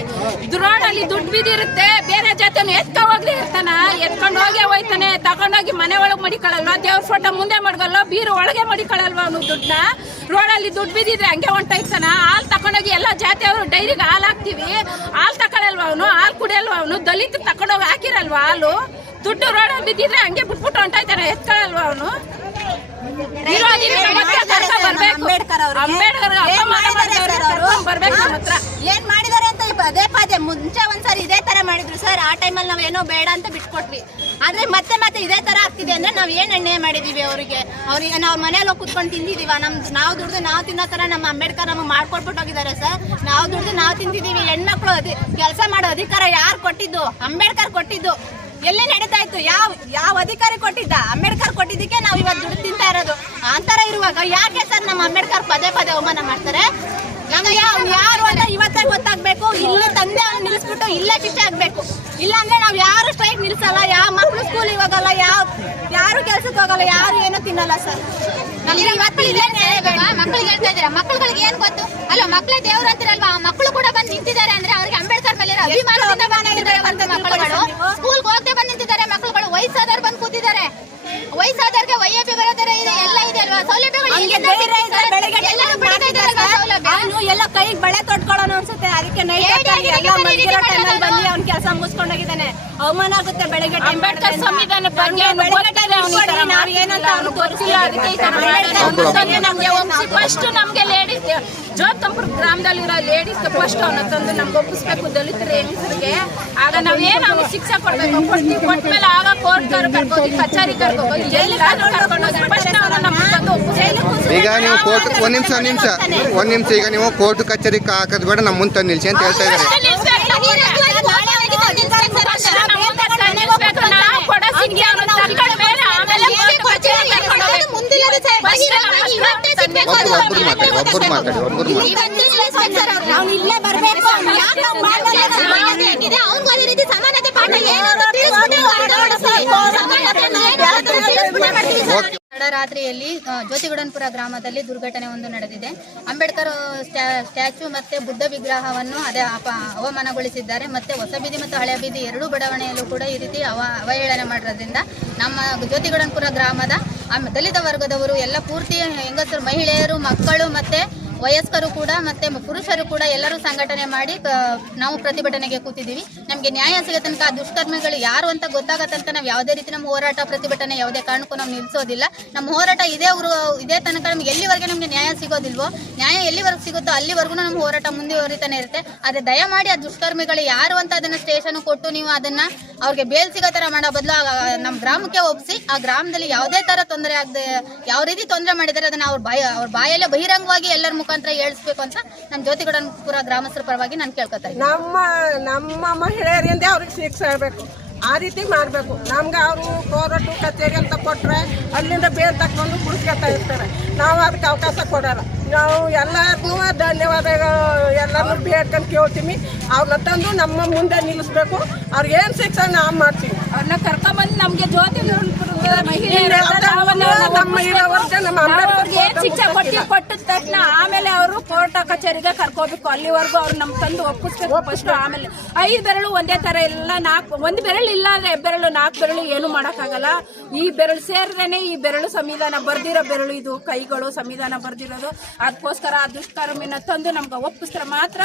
ದುರೋಡಲ್ಲಿ ದುಡ್ಡು ಬಿದ್ದಿರುತ್ತೆ. ಬೇರೆ ಜಾತಿಯನ್ನು ಎತ್ಕೊ ಹೋಗ್ಲಿ ಇರ್ತಾನ. ಎತ್ಕೊಂಡು ಹೋಗಿ ಹೋಯ್ತಾನೆ. ತಗೊಂಡೋಗಿ ಮನೆ ಒಳಗೆ ಮಡಿಕೊಳ್ಳಲ್ವಾ ದೇವ್ರ ಫೋಟೋ ಮುಂದೆ ಮಡ್ಗಲ್ಲ ಬೀರು ಒಳಗೆ ಮಡಿಕೊಳ್ಳಲ್ವಾ ಅವನು ದುಡ್ಡನ್ನ? ರೋಡಲ್ಲಿ ದುಡ್ಡು ಬಿದ್ದಿದ್ರೆ ಹಂಗೆ ಹೊಂಟೋಯ್ತಾನ? ಹಾಲು ತಗೊಂಡೋಗಿ ಎಲ್ಲ ಜಾತಿಯವರು ಡೈರಿಗೆ ಹಾಲು ಹಾಕ್ತೀವಿ. ಹಾಲು ತಗೊಳಲ್ವ ಅವನು? ಹಾಲು ಕುಡಿಯಲ್ವ ಅವನು? ದಲಿತ ತಗೊಂಡೋಗಿ ಹಾಕಿರಲ್ವ ಹಾಲು? ದುಡ್ಡು ರೋಡಲ್ಲಿ ಬಿದ್ದಿದ್ರೆ ಹಂಗೆ ಬಿಟ್ಬಿಟ್ಟು ಹೊಂಟೋಯ್ತಾನೆ? ಎತ್ಕೊಳ್ಳಲ್ವ ಅವನು? ಅಂಬೇಡ್ಕರ್ ಬರ್ಬೇಕು ನಮ್ಮ ಹತ್ರ. ಏನ್ ಮಾಡಿದಾರೆ ಪದೇ ಪದೇ ಮುಂಚೆ ಒಂದ್ಸರಿ ಇದೇ ತರ ಮಾಡಿದ್ರು, ಸರ್, ಆ ಟೈಮಲ್ಲಿ ನಾವು ಏನೋ ಬೇಡ ಅಂತ ಬಿಟ್ಕೊಟ್ವಿ. ಆದ್ರೆ ಮತ್ತೆ ಮತ್ತೆ ಇದೇ ತರ ಆಗ್ತಿದೆ ಅಂದ್ರೆ ನಾವ್ ಏನ್ ಅನ್ಯಾಯ ಮಾಡಿದೀವಿ ಅವರಿಗೆ? ಅವ್ರಿಗೆ ನಾವು ಮನೇಲಿ ಹೋಗಿ ಕುತ್ಕೊಂಡು ತಿಂದಿದೀವ, ನಮ್, ನಾವು ದುಡ್ದು ನಾವು ತಿನ್ನೋ ತರ ನಮ್ಮ ಅಂಬೇಡ್ಕರ್ ನಮಗೆ ಮಾಡ್ಕೊಟ್ಬಿಟ್ಟು ಹೋಗಿದ್ದಾರೆ ಸರ್. ನಾವು ದುಡ್ದು ನಾವು ತಿಂದಿದೀವಿ, ಹೆಣ್ಮಕ್ಳು ಅದಿ ಕೆಲಸ ಮಾಡೋ ಅಧಿಕಾರ ಯಾರು ಕೊಟ್ಟಿದ್ದು? ಅಂಬೇಡ್ಕರ್ ಕೊಟ್ಟಿದ್ದು. ಎಲ್ಲಿ ನಡೀತಾ ಇತ್ತು? ಯಾವ ಯಾವ ಅಧಿಕಾರಿ ಕೊಟ್ಟಿದ್ದ? ಅಂಬೇಡ್ಕರ್ ಕೊಟ್ಟಿದ್ದಕ್ಕೆ ನಾವು ಇವತ್ತು ದುಡ್ಡು ತಿಂತಾ ಇರೋದು. ಆತರ ಇರುವಾಗ ಯಾಕೆ ಸರ್ ನಮ್ಮ ಅಂಬೇಡ್ಕರ್ ಪದೇ ಪದೇ ಅವಮಾನ ಮಾಡ್ತಾರೆ? ಯಾರು ಅಂತ ಇಲ್ಲೇ ಶಿಕ್ಷೆ ಆಗ್ಬೇಕು. ಇಲ್ಲ ಅಂದ್ರೆ ನಾವ್ ಯಾರು ಸ್ಟ್ರೈಕ್ ನಿಲ್ಸಲ್ಲ ಯಾವ ಮಕ್ಳು ಸ್ಕೂಲಿಗೆ ಹೋಗಲ್ಲ ಯಾವ ಯಾರು ಕೆಲ್ಸಕ್ಕೆ ಹೋಗಲ್ಲ ಯಾರು ಏನೋ ತಿನ್ನಲ್ಲ ಸರ್ ನಮ್ಗೆ ಬೇಕು. ಮಕ್ಕಳಿಗೆ ಹೇಳ್ತಾ ಇದ್ದೀರಾ? ಮಕ್ಕಳುಗಳಿಗೆ ಏನ್ ಗೊತ್ತು? ಅಲ್ಲ ಮಕ್ಕಳೇ ದೇವ್ರು ಅಂತಿರಲ್ವಾ? ಆ ಮಕ್ಕಳು ಕೂಡ ಬಂದು ನಿಂತಿದ್ದಾರೆ ಅಂದ್ರೆ ಅವ್ರಿಗೆ ಅಂಬೇಡ್ಕರ್ ಮೇಲೆ ಮಕ್ಕಳುಗಳು. ಸ್ಕೂಲ್ಗೆ ಹೋಗದೆ ಬಂದು ನಿಂತಿದ್ದಾರೆ ಮಕ್ಕಳುಗಳು. ವಯಸ್ಸಾದವ್ರು ಬಂದು ವಯಸ್ಸಾದವ್ರಿಗೆ ವೈಎಪಿ ಬರೋದರ ಇದೆ ಎಲ್ಲ ಇದೆ ಅಲ್ವಾ? ಸೌಲಭ್ಯಗಳು ಹಂಗೆ ಧೈರ್ಯ ಇದ್ರೆ ಸರ್? ಎಲ್ಲರೂ ಪಡಿತಾ ಇದ್ದಾರೆ ಅಲ್ವಾ ಸೌಲಭ್ಯ? ಅವನು ಎಲ್ಲ ಕೈಗೆ ಬಳೆ ತೊಟ್ಕೊಳ್ಳೋಣ ಅನ್ಸುತ್ತೆ. ಅದಕ್ಕೆ ನೈಟ್ ಏನ್ ಎಲ್ಲ ಮಲಗಿರೋ ಟೈಮಲ್ಲಿ ಏನ್ ಬಂದು ಅವ್ನ ಕೆಲಸ ಮುಗಿಸ್ಕೊಂಡೋಗಿದ್ದಾನೆ. ಅವಮಾನ ಆಗುತ್ತೆ ಬೆಳಿಗ್ಗೆ ಟೈಮ್ ಅಂಬೇಡ್ಕರ್ ಸಂವಿಧಾನ ಬಗ್ಗೆ ಗೊತ್ತಿಲ್ಲ, ಅವ್ನು ಈ ತರ ನಾವು ಏನಂತ ಅವ್ನು ಗೊತ್ತಿಲ್ಲ ಅದಕ್ಕೆ ಈ ತರ. ಅವ್ನು ನಮ್ಗೆ ಫಸ್ಟ್ ನಮ್ಗೆ ಲೇಡೀಸ್ ಜೋತಂಪುರ ಗ್ರಾಮದಲ್ಲಿರೋ ಲೇಡೀಸ್ ಫಸ್ಟ್ ಅವನ ತಂದು ನಮ್ಗೆ ಒಪ್ಪಿಸ್ಬೇಕು ದಲಿತರ ಹೆಂಗಸರಿಗೆ ಆಗ ನಾವೇನು ಅವ್ನಿಗೆ ಶಿಕ್ಷೆ ಕೊಡ್ಬೇಕು ಕೊಡ್ತೀವಿ ಕೊಟ್ಮೇಲೆ ಆಗ ಕೋರ್ಟ್ ಕರ್ಕೋಗಿ ಕಚೇರಿ ಕರ್ಕೋಗಿ ಎಲ್ಲಿ ಕರ್ಕೊಂಡು ಫಸ್ಟ್ ಅವನು ನಮ್ಗೆ ತಂದು ಒಪ್ಪಿಸ್ಬೇಕು ಈಗ ನೀವು ಕೋರ್ಟ್ ಒಂದ್ ನಿಮಿಷ ಒಂದ್ ನಿಮಿಷ ಒಂದ್ ನಿಮಿಷ ಈಗ ನೀವು ಕೋರ್ಟ್ ಕಚೇರಿ ಹಾಕದ್ ಬೇಡ ನಮ್ಮ ಮುಂದೆ ನಿಲ್ಸಿ ಅಂತ ಹೇಳ್ತಾ ಇದ್ದಾರೆ ನಾವು ಕೊಡೋ ಸಿಂಗಿ ಅವ್ನು ತಗೊಂಡ ಮೇಲೆ ಆಮೇಲೆ ಒಬ್ಬರು ಮಾತಾಡಿ ಒಬ್ಬರು ಮಾತಾಡಿ ಒಬ್ರು ಮಾತಾಡಿ ಅವ್ನು ಇಲ್ಲೇ ಬರ್ಬೇಕು ಯಾಕೆ ಅವ್ನು ಮಾಡ್ಬಾರ್ದು? ಹೆಂಗಿದೆ? ಅವ್ನ್ಗೂ ಅದೇ ರೀತಿ ಸಮಾನತೆ ಪಾಠ ಏನು ಅಂತ ತಿಳಿಸ್ಬಿಟ್ಟು ಹೊರಡೋಡಿಸಿ. ಸಮಾನತೆ ಏನು ಅಂತ ತಿಳಿಸ್ಬಿಟ್ಟು ಮಾಡ್ತೀವಿ ಸರ್. ಓಕೆ ತಡರಾತ್ರಿಯಲ್ಲಿ ಜ್ಯೋತಿಗುಡನ್ಪುರ ಗ್ರಾಮದಲ್ಲಿ ದುರ್ಘಟನೆ ಒಂದು ನಡೆದಿದೆ. ಅಂಬೇಡ್ಕರ್ ಸ್ಟ್ಯಾಚು ಮತ್ತು ಬುದ್ಧ ವಿಗ್ರಹವನ್ನು ಅದೇ ಅಪ, ಅವಮಾನಗೊಳಿಸಿದ್ದಾರೆ. ಮತ್ತೆ ಹೊಸ ಬೀದಿ ಮತ್ತು ಹಳೆ ಬೀದಿ ಎರಡೂ ಬಡಾವಣೆಯಲ್ಲೂ ಕೂಡ ಈ ರೀತಿ ಅವ, ಅವಹೇಳನ ಮಾಡಿರೋದ್ರಿಂದ ನಮ್ಮ ಜ್ಯೋತಿಗುಡನ್ಪುರ ಗ್ರಾಮದ ದಲಿತ ವರ್ಗದವರು ಎಲ್ಲ ಪೂರ್ತಿ ಹೆಂಗಸರು, ಮಹಿಳೆಯರು, ಮಕ್ಕಳು ಮತ್ತೆ ವಯಸ್ಕರು ಕೂಡ ಮತ್ತೆ ಪುರುಷರು ಕೂಡ ಎಲ್ಲರೂ ಸಂಘಟನೆ ಮಾಡಿ ನಾವು ಪ್ರತಿಭಟನೆಗೆ ಕೂತಿದ್ದೀವಿ. ನಮಗೆ ನ್ಯಾಯ ಸಿಗೋ ತನಕ ಆ ದುಷ್ಕರ್ಮಿಗಳು ಯಾರು ಅಂತ ಗೊತ್ತಾಗೋ ತನಕ ನಾವು ಯಾವುದೇ ರೀತಿ ನಮ್ಮ ಹೋರಾಟ ಪ್ರತಿಭಟನೆ ಯಾವುದೇ ಕಾರಣಕ್ಕೂ ನಾವು ನಿಲ್ಲಿಸೋದಿಲ್ಲ ನಮ್ಮ ಹೋರಾಟ ಇದೇ ಅವರು ಇದೇ ತನಕ ನಮ್ಗೆ ಎಲ್ಲಿವರೆಗೆ ನಮಗೆ ನ್ಯಾಯ ಸಿಗೋದಿಲ್ವೋ, ನ್ಯಾಯ ಎಲ್ಲಿವರೆಗೆ ಸಿಗುತ್ತೋ ಅಲ್ಲಿವರೆಗೂ ನಮ್ಮ ಹೋರಾಟ ಮುಂದುವರಿತಾನೆ ಇರುತ್ತೆ. ಆದರೆ ದಯಮಾಡಿ ಆ ದುಷ್ಕರ್ಮಿಗಳು ಯಾರು ಅಂತ ಅದನ್ನು ಸ್ಟೇಷನ್ ಕೊಟ್ಟು ನೀವು ಅದನ್ನು ಅವ್ರಿಗೆ ಬೇಲ್ ಸಿಗೋ ಥರ ಮಾಡೋ ಬದಲು ನಮ್ಮ ಗ್ರಾಮಕ್ಕೆ ಒಪ್ಪಿಸಿ ಆ ಗ್ರಾಮದಲ್ಲಿ ಯಾವುದೇ ಥರ ತೊಂದರೆ ಆಗದೆ, ಯಾವ ರೀತಿ ತೊಂದರೆ ಮಾಡಿದರೆ ಅದನ್ನು ಅವ್ರ ಬಾಯ, ಅವ್ರ ಬಾಯಲ್ಲೇ ಬಹಿರಂಗವಾಗಿ ಎಲ್ಲರ ಮುಖಾಂತರ ಹೇಳಿಸ್ಬೇಕು ಅಂತ ನಮ್ಮ ಜ್ಯೋತಿಗಡನ್ಪುರ ಗ್ರಾಮಸ್ಥರ ಪರವಾಗಿ ನಾನು ಕೇಳ್ಕೊತಾ ಇದ್ದೀನಿ. ನಮ್ಮ ನಮ್ಮ ಮಹಿಳೆಯರಿಂದ ಅವ್ರಿಗೆ ಶಿಕ್ಷೆ ಆಗಬೇಕು ಆ ರೀತಿ ಮಾಡಬೇಕು. ನಮ್ಗೆ ಅವರು ಕೋರ್ಟು ಕಚೇರಿ ಅಂತ ಕೊಟ್ಟರೆ ಅಲ್ಲಿಂದ ಬೇರೆ ತಕೊಂಡು ಕುಡಿಸ್ಕೊತಾ ಇರ್ತಾರೆ. ನಾವು ಅದಕ್ಕೆ ಅವಕಾಶ ಕೊಡೋಲ್ಲ. ನಾವು ಎಲ್ಲರಿಗೂ ಧನ್ಯವಾದಗಳು. ಎಲ್ಲರೂ ಬೇಡ್ಕೊಂಡು ಕೇಳ್ತೀವಿ ಅವ್ರನ್ನ ತಂದು ನಮ್ಮ ಮುಂದೆ ನಿಲ್ಲಿಸ್ಬೇಕು. ಅವ್ರಿಗೆ ಏನು ಶಿಕ್ಷೆ ನಾವು ಮಾಡ್ತೀವಿ. ಅವ್ರನ್ನ ಕರ್ಕೊಂಬಂದು ನಮಗೆ ಜ್ಯೋತಿ ಶಿಕ್ಷೆ ಕೊಟ್ಟು ಕೊಟ್ಟಿದ ತಕ್ಷಣ ಆಮೇಲೆ ಅವರು ಕೋರ್ಟ್ ಕಚೇರಿಗೆ ಕರ್ಕೋಬೇಕು ಅಲ್ಲಿವರೆಗೂ ಅವ್ರು ನಮ್ ತಂದು ಒಪ್ಪಿಸ್ಬೇಕು ಫಸ್ಟ್ ಆಮೇಲೆ. ಐದು ಬೆರಳು ಒಂದೇ ತರ ಎಲ್ಲ ನಾಲ್ಕು ಒಂದು ಬೆರಳು ಇಲ್ಲ ಅಂದ್ರೆ ಬೆರಳು ನಾಲ್ಕು ಬೆರಳು ಏನು ಮಾಡೋಕ್ಕಾಗಲ್ಲ. ಈ ಬೆರಳು ಸೇರಿದ್ರೇನೆ ಈ ಬೆರಳು ಸಂವಿಧಾನ ಬರ್ದಿರೋ ಬೆರಳು ಇದು. ಕೈಗಳು ಸಂವಿಧಾನ ಬರ್ದಿರೋದು. ಅದಕ್ಕೋಸ್ಕರ ಆ ದುಷ್ಕರ್ಮಿನ ತಂದು ನಮ್ಗೆ ಒಪ್ಪಿಸ್ರೆ ಮಾತ್ರ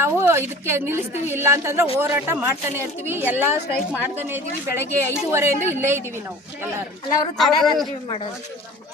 ನಾವು ಇದಕ್ಕೆ ನಿಲ್ಲಿಸ್ತೀವಿ. ಇಲ್ಲ ಅಂತಂದ್ರೆ ಹೋರಾಟ ಮಾಡ್ತಾನೆ ಇರ್ತೀವಿ. ಎಲ್ಲ ಸ್ಟ್ರೈಕ್ ಮಾಡ್ತಾನೆ ಇದೀವಿ ಬೆಳಗ್ಗೆ ಐದೂವರೆಯಿಂದ ಇಲ್ಲೇ ಇದೀವಿ ನಾವು ಎಲ್ಲರೂ. ಎಲ್ಲರೂ ಮಾಡೋದು.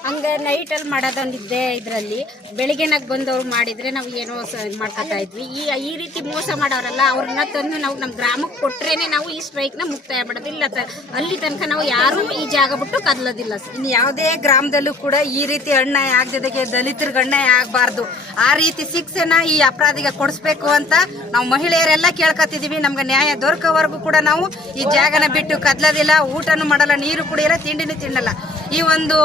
ಹಂಗೆ ನೈಟಲ್ಲಿ ಮಾಡೋದೊಂದಿದ್ದೆ ಇದರಲ್ಲಿ ಬೆಳಿಗ್ಗೆನಾಗ ಬಂದವ್ರು ಮಾಡಿದ್ರೆ ನಾವು ಏನೋ ಮಾಡ್ಕೊತಾ ಇದ್ವಿ. ಈ ಈ ರೀತಿ ಮೋಸ ಮಾಡೋರಲ್ಲ, ಅವ್ರನ್ನ ತಂದು ನಾವು ನಮ್ಮ ಗ್ರಾಮಕ್ಕೆ ಕೊಟ್ರೇನೆ ನಾವು ಈ ಸ್ಟ್ರೈಕ್ನ ಮುಕ್ತಾಯ ಮಾಡೋದು ಇಲ್ಲ ತ- ಅಲ್ಲಿ ತನಕ ನಾವು ಯಾರೂ ಈ ಜಾಗ ಬಿಟ್ಟು ಕದಲೋದಿಲ್ಲ ಸರ್. ಇನ್ನು ಯಾವುದೇ ಗ್ರಾಮದಲ್ಲೂ ಕೂಡ ಈ ರೀತಿ ಅನ್ಯಾಯ ಆಗದಿದ್ದಕ್ಕೆ ದಲಿತರಿಗೆ ಅನ್ಯಾಯ ಆಗಬಾರ್ದು. ಆ ರೀತಿ ಶಿಕ್ಷೆನ ಈ ಅಪರಾಧಿಗೆ ಕೊಡಿಸ್ಬೇಕು ಅಂತ ನಾವು ಮಹಿಳೆಯರೆಲ್ಲ ಕೇಳ್ಕೊತಿದ್ದೀವಿ. ನಮ್ಗೆ ನ್ಯಾಯ ದೊರಕೋವರೆಗೂ ಕೂಡ ನಾವು ಈ ಜಾಗನ ಬಿಟ್ಟು ಕದಲೋದಿಲ್ಲ. ಊಟನೂ ಮಾಡಲ್ಲ ನೀರು ಕುಡಿಯಲ್ಲ ತಿಂಡಿನೂ ತಿನ್ನಲ್ಲ. ಈ ಒಂದು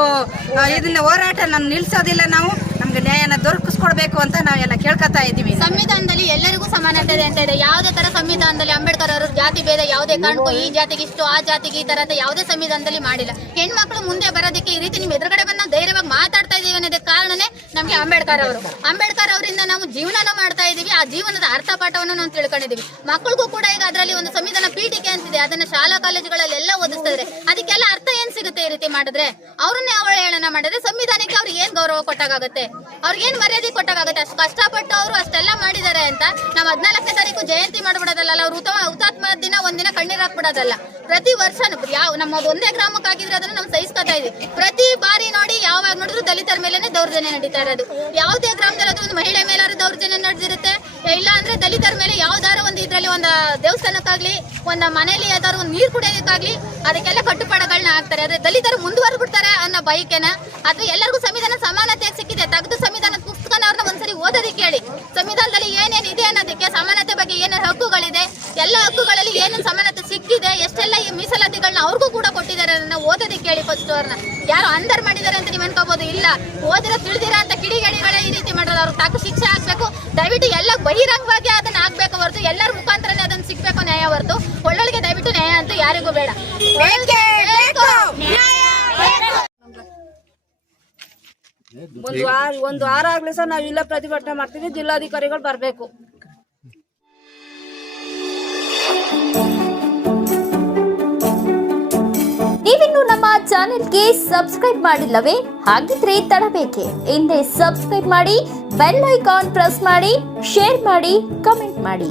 ಇದನ್ನ ಹೋರಾಟ ನಾನು ನಿಲ್ಸೋದಿಲ್ಲ ನಾವು. ನಮ್ಗೆ ನ್ಯಾಯನ ದೊರಕಿಸ್ಕೊಡ್ಬೇಕು ಅಂತ ನಾವೆಲ್ಲ ಕೇಳ್ಕೊತಾ ಇದ್ದೀವಿ. ಸಂವಿಧಾನದಲ್ಲಿ ಸಮಾನತೆ ಅಂತ ಇದೆ ಯಾವುದೇ ತರ ಸಂವಿಧಾನದಲ್ಲಿ ಅಂಬೇಡ್ಕರ್ ಅವರು ಜಾತಿ ಭೇದ ಯಾವುದೇ ಕಾರಣಕ್ಕೂ ಈ ಜಾತಿಗೆ ಇಷ್ಟು, ಆ ಜಾತಿಗೆ ಈ ತರ ಅಂತ ಯಾವುದೇ ಸಂವಿಧಾನದಲ್ಲಿ ಮಾಡಿಲ್ಲ. ಹೆಣ್ಮಕ್ಳು ಮುಂದೆ ಬರೋದಕ್ಕೆ ಈ ರೀತಿ ನಿಮ್ ಎದುರುಗಡೆ ಬಂದ ಧೈರ್ಯವಾಗಿ ಇದೀವಿ ಅನ್ನೋದಕ್ಕೆ ಕಾರಣನೇ ನಮ್ಗೆ ಅಂಬೇಡ್ಕರ್ ಅವರು. ಅಂಬೇಡ್ಕರ್ ಅವರಿಂದ ನಾವು ಜೀವನನ ಮಾಡ್ತಾ ಇದೀವಿ ಆ ಜೀವನದ ಅರ್ಥ ಪಾಠವನ್ನು ನಾವು ತಿಳ್ಕೊಂಡಿದೀವಿ ಮಕ್ಕಳಿಗೂ ಕೂಡ ಈಗ ಅದರಲ್ಲಿ ಒಂದು ಸಂವಿಧಾನ ಪೀಠಿಕೆ ಅಂತಿದೆ. ಅದನ್ನ ಶಾಲಾ ಕಾಲೇಜುಗಳಲ್ಲಿ ಎಲ್ಲ ಓದಿಸ್ತಾರೆ ಅದಕ್ಕೆಲ್ಲ ಅರ್ಥ ಏನ್ ಸಿಗುತ್ತೆ ಈ ರೀತಿ ಮಾಡಿದ್ರೆ? ಅವ್ರನ್ನೇ ಅವಹೇಳನ ಮಾಡಿದ್ರೆ ಸಂವಿಧಾನಕ್ಕೆ ಅವ್ರಿಗೆ ಏನ್ ಗೌರವ ಕೊಟ್ಟಾಗತ್ತೆ ಅವ್ರಿಗೆ ಏನ್ ಮರ್ಯಾದೆ ಕೊಟ್ಟಾಗತ್ತೆ ಅಷ್ಟು ಕಷ್ಟಪಟ್ಟು ಅವರು ಅಷ್ಟೆಲ್ಲ ಮಾಡಿದ್ದಾರೆ ಅಂತ ನಾವು ಹದಿನಾಲ್ಕನೇ ತಾರೀಕು ಜಯಂತಿ ಮಾಡ್ಬಿಡೋದಲ್ಲ ಅವ್ರು ಹುತ ಹುತಾತ್ಮ ದಿನ ಒಂದಿನ ಕಣ್ಣೀರ್ ಹಾಕ್ಬಿಡೋದಲ್ಲ. ಪ್ರತಿ ವರ್ಷ ಯಾವ ನಮ್ಮ ಒಂದೇ ಗ್ರಾಮಕ್ಕೆ ಆಗಿದ್ರೆ ಅದನ್ನ ನಾವು ಸಹಿಸ್ಕೊತಾ ಇದೀವಿ ಪ್ರತಿ ಬಾರಿ ನೋಡಿ ಯಾವಾಗ ನೋಡಿದ್ರು ದಲಿತರ ಮೇಲೆನೆ ದೌರ್ಜನ್ಯ ನಡೀತಾ ಇರೋದು. ಯಾವುದೇ ಗ್ರಾಮದಲ್ಲಿ ಅದು ಒಂದು ಮಹಿಳೆ ಮೇಲಾದ್ರೂ ದೌರ್ಜನ್ಯ ನಡೆದಿರುತ್ತೆ. ಇಲ್ಲ ಅಂದ್ರೆ ದಲಿತರ ಮೇಲೆ ಯಾವ್ದಾರ ಒಂದು ಇದ್ರಲ್ಲಿ ಒಂದು ದೇವಸ್ಥಾನಕ್ಕಾಗ್ಲಿ, ಒಂದು ಮನೆಯಲ್ಲಿ ಯಾವ್ದಾದ್ರು ಒಂದು ನೀರು ಕುಡಿಯೋದಕ್ಕಾಗ್ಲಿ ಅದಕ್ಕೆಲ್ಲ ಕಟ್ಟುಪಾಡುಗಳನ್ನ ಹಾಕ್ತಾರೆ. ಆದ್ರೆ ದಲಿತರು ಮುಂದುವರೆದ್ಬಿಡ್ತಾರೆ ಅನ್ನೋ ಬೈಕೆನ ಅಥವಾ ಎಲ್ಲರಿಗೂ ಸಂವಿಧಾನ ಸಮಾನತೆ ಸಿಕ್ಕಿದೆ. ತೆಗೆದು ಪುಸ್ತಕನ ಅವ್ರನ್ನ ಒಂದ್ಸರಿ ಓದೋದಕ್ಕೆ ಹೇಳಿ ಸಂವಿಧಾನದಲ್ಲಿ ಏನೇನು ಇದೆ ಅನ್ನೋದಕ್ಕೆ ಸಮಾನತೆ ಬಗ್ಗೆ ಏನೇನು ಹಕ್ಕುಗಳಿದೆ ಎಲ್ಲ ಹಕ್ಕುಗಳಲ್ಲಿ ಏನೇನು ಸಮಾನತೆ ಸಿಕ್ಕಿದೆ ಎಷ್ಟೆಲ್ಲ ಈ ಮೀಸಲಾತಿಗಳನ್ನ ಅವ್ರಿಗೂ ಕೂಡ ಕೊಟ್ಟಿದ್ದಾರೆ ಅದನ್ನ ಓದೋದಕ್ಕೆ ಹೇಳಿ ಫಸ್ಟ್ ಅವ್ರನ್ನ. ಯಾರು ಅಂದರ್ ಮಾಡಿದ್ದಾರೆ ಅಂತ ನೀವು ಅನ್ಕೋಬಹುದು ಇಲ್ಲ. ಓದಿರ ತಿಳಿದಿರ ಅಂತ ಕಿಡಿಗೇಡಿಗಳೇ ಈ ರೀತಿ ಮಾಡೋದು ಅವ್ರಿಗೆ ತಾಕು ಶಿಕ್ಷೆ ಹಾಕ್ಬೇಕು ದಯವಿಟ್ಟು ಎಲ್ಲ ಬಹಿರಂಗವಾಗಿ ಅದನ್ನ ಹಾಕ್ಬೇಕು ಹೊರತು. ಎಲ್ಲರ ಮುಖಾಂತರನೇ ಅದನ್ನ ಸಿಗ್ಬೇಕು ನ್ಯಾಯ ಹೊರತು. ಒಳ್ಳೊಳಗೆ ದಯವಿಟ್ಟು ನ್ಯಾಯ ಅಂತೂ ಯಾರಿಗೂ ಬೇಡ. ಒಂದು ವಾರ ಒಂದು ವಾರ ಆಗ್ಲಿ ಸರ್ ನಾವು ಇಲ್ಲ ಪ್ರತಿಭಟನೆ ಮಾಡ್ತೀವಿ, ಜಿಲ್ಲಾಧಿಕಾರಿಗಳು ಬರಬೇಕು. ನೀವಿನ್ನು ನಮ್ಮ ಚಾನೆಲ್ಗೆ ಸಬ್ಸ್ಕ್ರೈಬ್ ಮಾಡಿಲ್ಲವೇ? ಹಾಗಿದ್ರೆ ತಡಬೇಕೆ. ಹಿಂದೆ ಸಬ್ಸ್ಕ್ರೈಬ್ ಮಾಡಿ, ಬೆಲ್ ಐಕಾನ್ ಪ್ರೆಸ್ ಮಾಡಿ, ಶೇರ್ ಮಾಡಿ, ಕಮೆಂಟ್ ಮಾಡಿ.